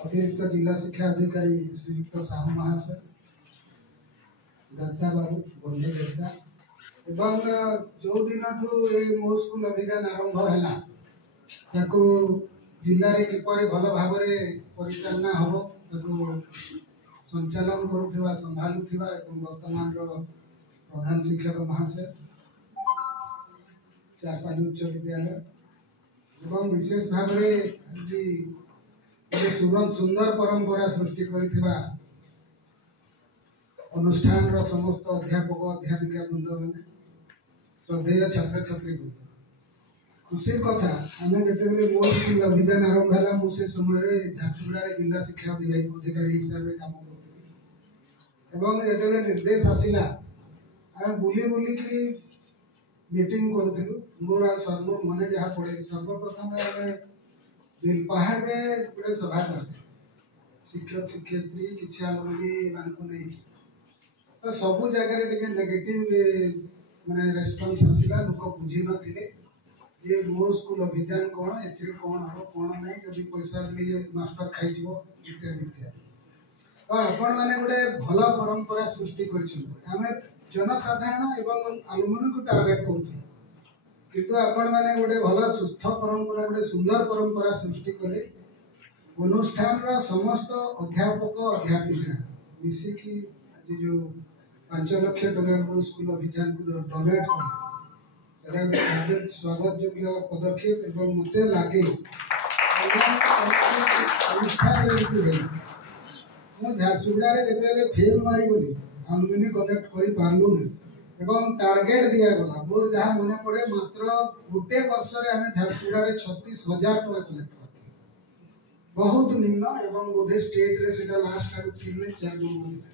अतिरिक्त जिला शिक्षा अधिकारी श्रीयुक्त साहू महाशय, दत्ता बाबू, बंधु देवता एवं जो दिन मो स्कूल अभियान आरंभ है जिले में किपर भल भाव परिचालना हम संचालन करुवा संभालुवा वर्तमान प्रधान शिक्षक महाशय चारपाली उच्च विद्यालय एवं विशेष भाव सुंदर परंपरा सृष्टि करथिबा अनुष्ठान रो समस्त अध्यापक अध्यापिका वृंद मैंने श्रद्धेय छात्र छात्री वृंद खुशी कथा आम जिते मो स्कूल अभियान आरंभ है मुझे समय झारसुगुड़ा जिला शिक्षा अधिकारी हिसाब से काम कर निर्देश आसला आम बुली बुलिकी मीटिंग करूँ मोर सर्व मन जहाँ पड़े सर्वप्रथम आम बिलपाहाड़ में गोटे सभा करते शिक्षक शिक्षयित्री किसी आलुमिनी मानू नहीं तो सबू जगह नेगेटिव माने रेस्पॉन्स आसला लोक बुझी नथिले ये मो स्कूल अभियान कौन ए कौन हम कौन ना जब पैसा दिए मास्टर खाई इत्यादि इत्यादि तो आपण मैंने गोटे भल परंपरा सृष्टि कर जनसाधारण एवं आलुमिनी को टार्गेट कर किंतु आपण मैंने गोटे भल सुस्थ परंपरा गोटे सुंदर परंपरा सृष्टि कले अनुष्ठान समस्त अध्यापक अध्यापिका मिसिकी आज जो 5 लाख टका स्कूल अभियान को डोनेट कले स्वागत योग्य पदक्षेप एवं मत लगे झारसुगुड़ा जिते फेल मारिगली आलुमिनी कलेक्ट कर पार्लुनी एवं टार्गेट दिया गला मोर जहाँ मन पड़े मात्र गोटे वर्ष आम झारसुगुड़ा 36,000 टका कलेक्ट करते बहुत निम्न एवं बोधे स्टेट रे सेटा लास्ट आड़ 3-4 नंबर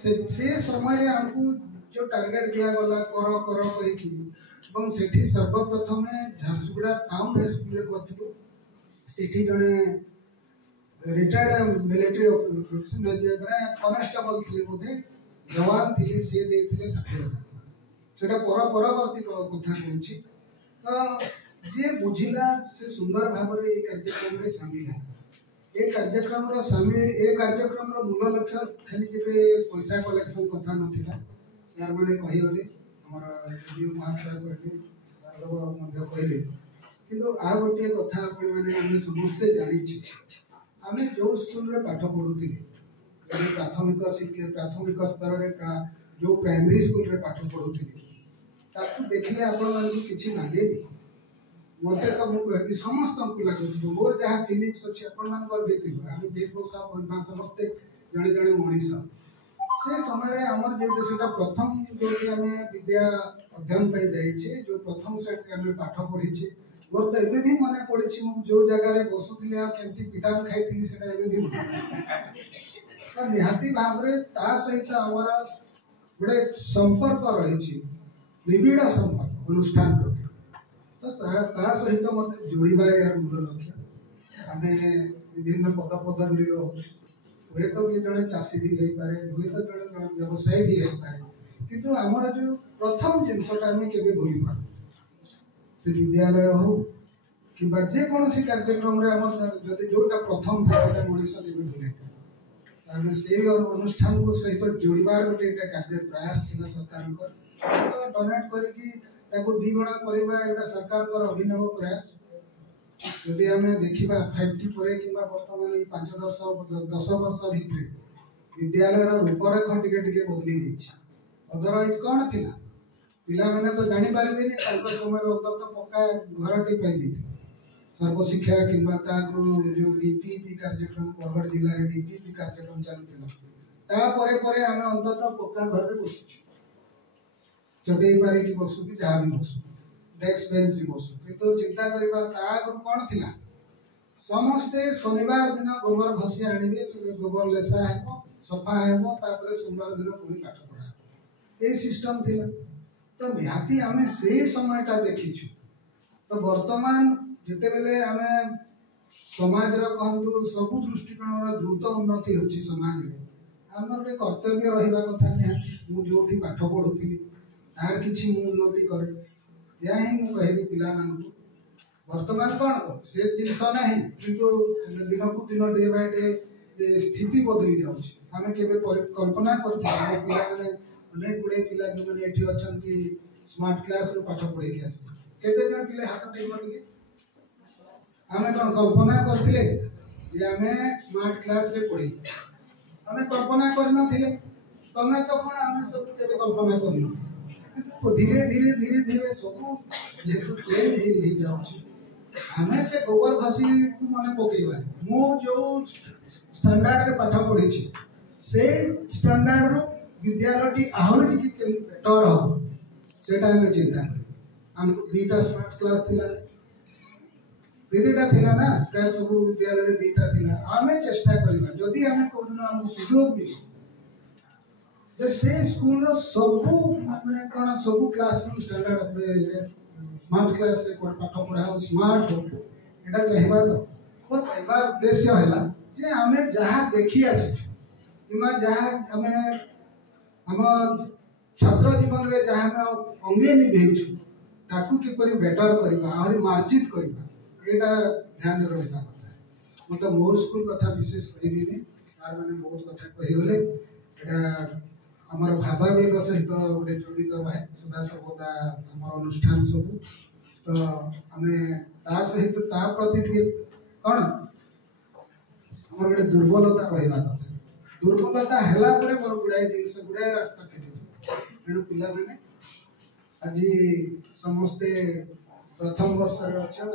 से समय हमको जो टार्गेट दिया गला कर कही एवं सेठी सर्वप्रथम झारसुगुड़ा टाउन स्कूल करथिलु सेठी जने रिटायर्ड मिलिट्री कनेस्टेबल थे बोधे जवान थे से देते 60,000 सेटा परवर्ती कथा कहूँ तो जे बुझिला से सुंदर भाव ये कार्यक्रम में सामिल है ये कार्यक्रम मूल लक्ष्य खाली जब पैसा कलेक्शन कथा नाला सर मैंने कहीगले आम महाशय कहले किंतु आ गोटे कथा मैंने समस्ते जानी आम जो स्कूल पाठ पढ़ुले प्राथमिक स्तर में जो प्राइमरी स्कूल रे पाठ पढ़ुले देखिले आपण किसी लगे मत तो मुझे समस्त को लगे मोर जहाँ फिलिंग्स अच्छे भी आम जेको समस्ते जड़े जड़े मनीष से समय आमर जो प्रथम जो आम विद्या अध्ययन जाइए जो प्रथम सेट आम पाठ पढ़ी मोर तो एवं भी मन पड़ी जो जगह बसुली केमती पिटान खाई से तो निहाती भाव सहित आमर गोटे संपर्क रही निबिड़ संपर्क अनुष्ठान प्रति तो सहित मत जोड़ा यार मूल लक्ष्य आम विभिन्न पद पदवी हुए तो किए जड़े चाषी भी पारे हुए तो जड़े व्यवसायी भी पारे किंतु आमर जो प्रथम जिनसा आम के भूली पार से विद्यालय हो कि जेकोसी कार्यक्रम जदि जोटा प्रथम था मनीष के भूले से अनुष्ठान को सहित जोड़बार गोटे कार्य प्रयास थी सरकार डोनेट करके 2 गुणा करवा सरकार अभिनव प्रयास यदि आम देखा 5T पर कि बर्तमान 5-10 वर्ष भितर विद्यालय रूपरेख टिके बदली अदरवाइज कौन थी पिला मैंने तो जानी पारे समय तो पक्का घर टी पाई सर्वशिक्षा कि जो डीपीपी कार्यक्रम बरगढ़ जिले में डीपीपी कार्यक्रम चलता आम अंततः पक्का घर में बस चटे पारे कि बसु कि जहाँ भी बसु डेस्क बेंच भी बसु किंतु चिंता करवा कौन थी समस्ते शनिवार दिन गोबर घसी आने गोबर लेसा है सफा है सोमवार दिन पुणी पाठ पढ़ा ये सिस्टम थी तो निहाती आम से समयटा देखीचु तो वर्तमान जिते बेले आम समाज कहतु सबू दृष्टिकोण द्रुत उन्नति होची समाज में आम गोटे कर्तव्य रहा कथा निहाती मुझे जो पाठ पढ़ुली तार किसी उन्नति करे या ही मुझे कहली पिला वर्तमान कौन से जिनस ना किंतु दिन को दिन डे बाय डे स्थिति बदली जाऊँगी आम के कल्पना कर पाने अनेक गुड़े पिला जो ये अच्छा स्मार्ट क्लास रू पाठ पढ़े के आस केते जन पिले हाथ टेक टे आम कौन कल्पना करते आम स्मार्ट क्लास रे पढ़ी आम कल्पना करना तमें तो कौन आम सब कल्पना कर धीरे धीरे धीरे धीरे सब जेहेतु चेंज हो जाऊँगी आम से गोबर घसी मन पकेबा मु जो स्टैंडर्ड रे पाठ पढ़ी से स्टैंडर्ड रो विद्यालय आहरी टी बेटर हम सेटा हमें चिंता हमको दीटा स्मार्ट क्लास थिला दीटा थिला ना प्राय सब विद्यालय रे दीटा थिला आमे चेष्टा करबा जदी हमें कोनो हमको सुयोग मिले जे से स्कूल रो सब माने कोन सब क्लासरूम स्टैंडर्ड स्मार्ट क्लास रे कोन पाठ पढ़ाओ स्मार्ट हो एटा चाहिबा तो और कहबा उद्देश्य हैला जे हमें जहां देखि आसी इमा जहां हमें हम छात्र जीवन रे जहां हम अंगे निभेछु ताकू किपरि बेटर करबा और मार्जित करबा एटा ध्यान रहबा कथा मतलब मो स्कूल कथा विशेष कहबी ने सार माने बहुत कथा कहि गले एटा हमर भावावेग सहित गोटे जोड़ित भाई सदा सर्वदा हमर अनुष्ठान सब तो हमें ता सहित ता प्रति कौन हमर गोटे दुर्बलता रहबा कथा दुर्बलता हला परे मोर गुडाई जिनस गुडाई रास्ता फेटे एणु पिला माने आज समस्ते प्रथम वर्ष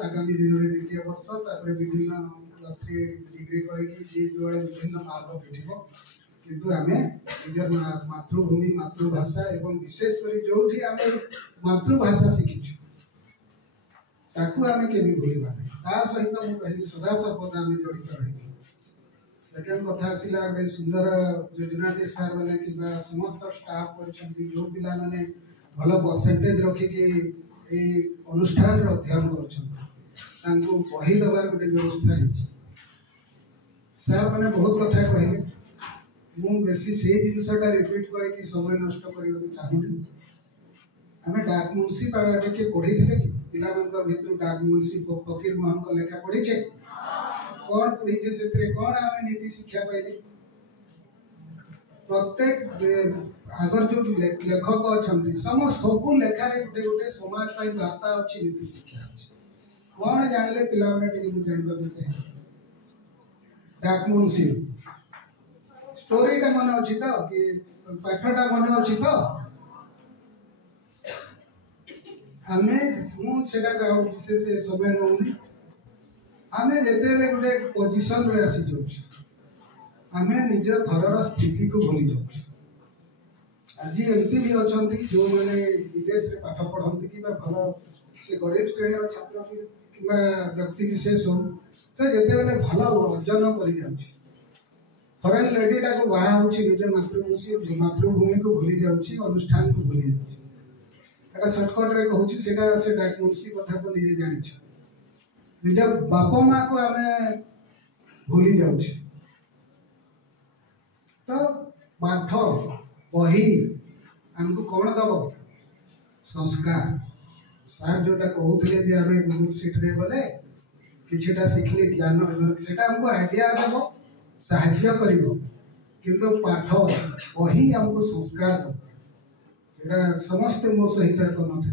आगामी दिन में द्वितीय वर्ष विभिन्न प्लस 3 डिग्री करके जो विभिन्न मार्ग भेटो किंतु आमे निजर मातृभूमि मातृभाषा एवं विशेषकर जो मातृभाषा शिखिछु ताकू आमे केबी भूलिबा ता सहित मु कहली सदा सर्वदा आमे जड़ित रही सेकेंड कथा आसिला गोटे सुंदर योजनाटे सार मैंने कि समस्त स्टाफ कर जो पिला माने भल परसेंटेज रखिकी अनुष्ठान अध्ययन कर बही दबार गोटे व्यवस्था है सार मैंने बहुत कथा कहले मु बेसी से जिनसटा रिपीट करके समय नष्ट करने चाहूनी आम डाक मुंशी टे पढ़ी थे कि पिला भर डाक मुंशी फकीर मोहन को लेखा पढ़ीचे कौन पढ़ीचे से कौन आम नीति शिक्षा पाइले प्रत्येक आगर जो लेखक अच्छा सब लेखार गोटे गोटे समाज वार्ता अच्छी नीति शिक्षा अच्छी कौन जानले पिला जानवा चाहिए डाक मुंशी स्टोरी टा मन अच्छी तो कि पाठटा मन अच्छी तो आमे मुझे विशेष समय नौनी आमे जेते गोटे पोजिशन रे आसी जाउछ आमे निज घर स्थिति को भूली जाउछ आज एमती भी अछंती जो माने विदेश रे पाठ पढ़ंती कि भल से गरीब श्रेणी छात्र कि व्यक्ति विशेष हो से जेते बेले भल अर्जन करि जाउछ फरेन लेडी टा को बाहा होछि निज मातृभूमि को भूली जाउछि अनुष्ठान को भूली जाउछि एटा शॉर्टकट रे कहूछि सेटा से डाक मुंशी कथा को निजे जानि छ निज बाप मां को आमे भूली जाउछि तो पाठ बही हमको कौन दब संस्कार सार जोटा कहते जे आम गुरु सीट रे गले किछटा शिखले ज्ञान सेटा हमको आइडिया देव साहाय्य करिवो किंतु पाठ बही हमको संस्कार दब एटा समस्त मो सहित एकमत